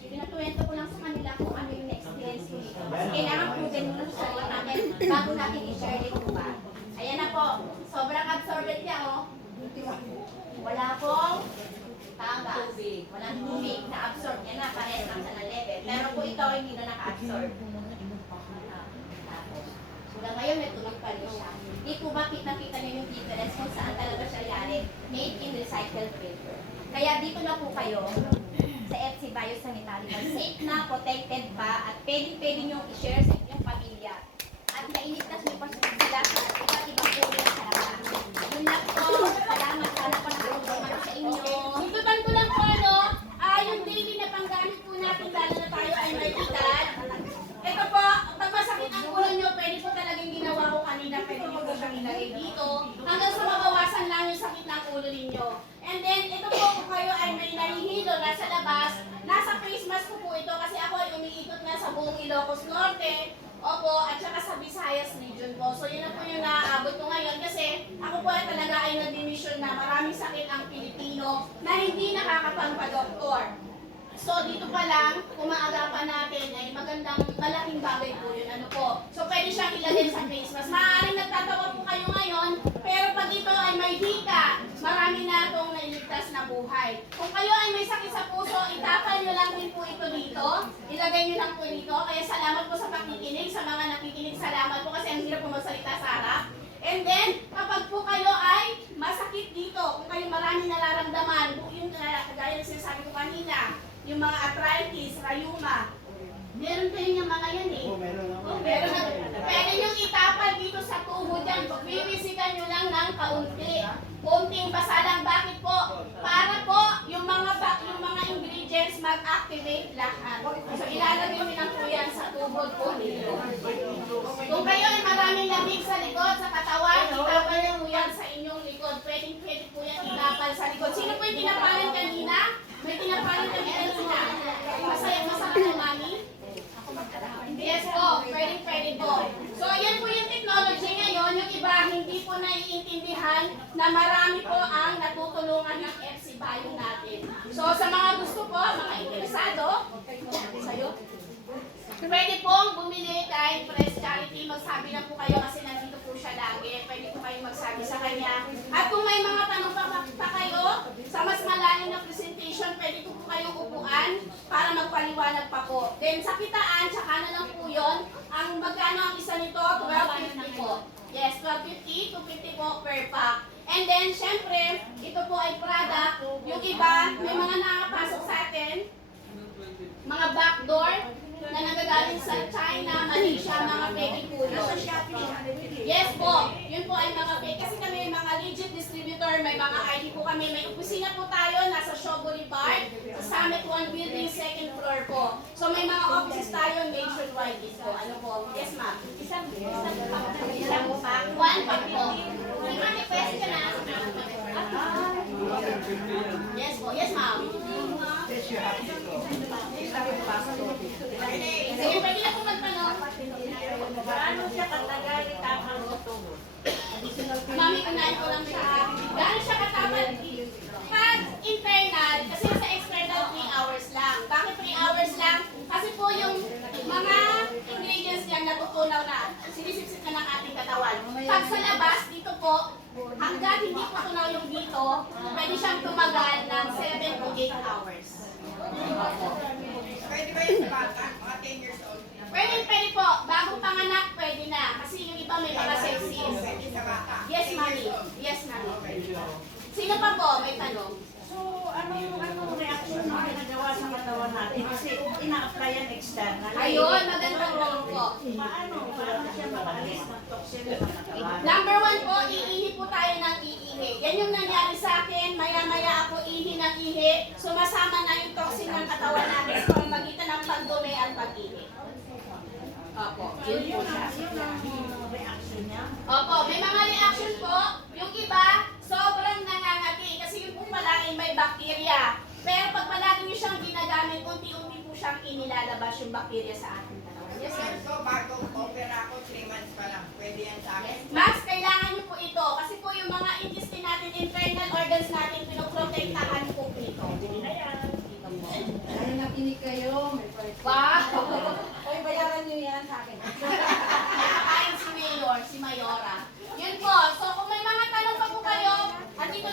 Pinakwento ko lang sa kanila kung ano yung experience ko dito. Kasi kailangan proven muna sa sarili natin bago natin i-share dito ba. Ayan na po. Sobrang absorbent niya, oh. Wala pong tagas. Walang tubig. Na-absorb niya na. Parehas lang sa level. Pero po ito, hindi na naka-absorb. Hanggang ngayon, may tunog pa rin siya. Hindi po ba kita-kita niyo yung difference kung saan talaga siya yari? Made in recycled paper. Kaya dito na po kayo sa FC Biosanitary. Safe na, protected pa, at pwede nyo i-share sa inyong pamilya. At nailigtas nyo pa sila sa iba't ibang uri ng sarapa. Yun lang po. Salamat. Sana po nakatulong sa inyo. Itutan ko lang po, no? Yung daily na panggamit po natin, lalo na tayo ay may edad. Ito po, pag masakit ang ulo nyo, pwede po talagang ginawa ko kanina, pwede nyo po siyang ilagay dito, hanggang sa mabawasan lang yung sakit ng ulo ninyo. And then, ito po, kung kayo ay may nahihilo, nasa labas, nasa face mask ko po ito, kasi ako ay umiikot na sa buong Ilocos Norte, opo, at saka sa Visayas region po. So, yun na po yung naaabot ko ngayon, kasi ako po ay talaga ay nag-demission na maraming sakit ang Pilipino na hindi nakakapagpa-doktor. So, dito pa lang, kung maagapan natin, ay magandang, malaking bagay po yun. Ano po? So, pwede siyang ilagay sa face mask. Maaaring nagtatawa po kayo ngayon, pero pag ito ay may hika, marami na itong nailigtas na buhay. Kung kayo ay may sakit sa puso, itapan nyo lang din po ito dito. Ilagay nyo lang po dito. Kaya salamat po sa pakikinig, sa mga nakikinig. Salamat po kasi ang hirap po magsalita sa harap. And then, kapag po kayo ay masakit dito, kung kayo marami nararamdaman, yung kagaya ng sinasabi ko kanina, yung mga arthritis, rheuma, meron kayo yung mga yan eh. Meron na. Pwede nyo itapal dito sa tuhod yan. Bibisikan nyo lang ng kaunti. Kunting basa lang. Bakit po? Para po yung mga ingredients mag-activate lahat. So ilalagay nyo lang po yan sa tuhod po dito. Kung kayo ay maraming lamig sa likod, sa katawan, itapal nyo po yan sa inyong likod. Pwede po yan itapal sa likod. Sino po yung tinapalan kanina? May tinapalan kami kanina. Masaya na mami? Yes po, pwede po. So, yan po yung technology ngayon. Yung iba, hindi po naiintindihan na marami po ang natutulungan ng FC Bio natin. So, sa mga gusto po, mga interesado, sa'yo, pwede pong bumili kay Press Charity. Magsabi lang po kayo kasi nandito po siya lagi. Pwede po kayong magsabi sa kanya. At kung may mga tanong pa kayo sa mas malalim na presentation, pwede po kayong upuan para magpaliwanag pa po. Then sa kitaan, tsaka na lang po yun. Ang magkano ang isa nito? 12.50 po. Yes, 12.50, 2.50 po per pack. And then, syempre, ito po ay product. Yung iba, may mga nakapasok sa atin, mga backdoor, na nagagaling sa China, Malaysia, mga fake po yun. Yes po, yun po ay mga fake. Kasi kami may mga legit distributor, may mga ID po kami. May opisina po tayo, nasa Shaw Boulevard, sa Summit 1 Building, 2nd floor po. So may mga offices tayo nationwide din po. Ano po? Yes ma'am. Isang pack. One pack po. May manifest ka na. Yes po. Yes ma'am. Sige, pwede na po magtanong. Paano siya katagal itapang ito? Mami, unahin ko lang siya. Gano'n siya katapal? Pag internal, kasi sa external 3 hours lang. Bakit 3 hours lang? Kasi po yung mga ingredients niya natutunaw na, sinisipsip na ng ating katawan. Pag sa labas, dito po, hanggang hindi po tunaw yung dito, pwede siyang tumagal ng 7 to 8 hours. Pwede ba yung sa bata? Mga 10 years old? Pwede po. Bagong panganak, pwede na. Kasi yung iba may mga sepsis. Pwede sa bata? Yes, mami. Yes, mami. Sino pa po? May tanong. So, anong reaction na ginagawa sa katawan natin? Kasi ina-apply yan external. Ayun, magandang tanong po. Paano siya makaalis ng toxin sa katawan? Number 1 po, iihi po tayo ng iihi. Yan yung nangyari sa akin. Maya-maya ako ihi ng ihi. Sumasama na yung toxin ng katawan natin sa pamamagitan ng pagdumi at pag-ihi. Opo, yun po siya. Yun ang reaction niya. Opo, may mga reaction po. Yung iba, sobrang nangangati kasi yung po pala ay may bakterya. Pero pag palagi nyo siyang ginagamit, unti-unti po siyang inilalabas yung bakterya sa ating katawan. Yes, sir. So, bagong opera ako, 3 months pa lang. Pwede yan sa akin? Max, kailangan nyo po ito kasi po yung mga intestine natin, internal organs natin, pinoprotektahan po ito. Ayan. Kaya nakinig kayo. Oy, bayaran niyo yan sa akin.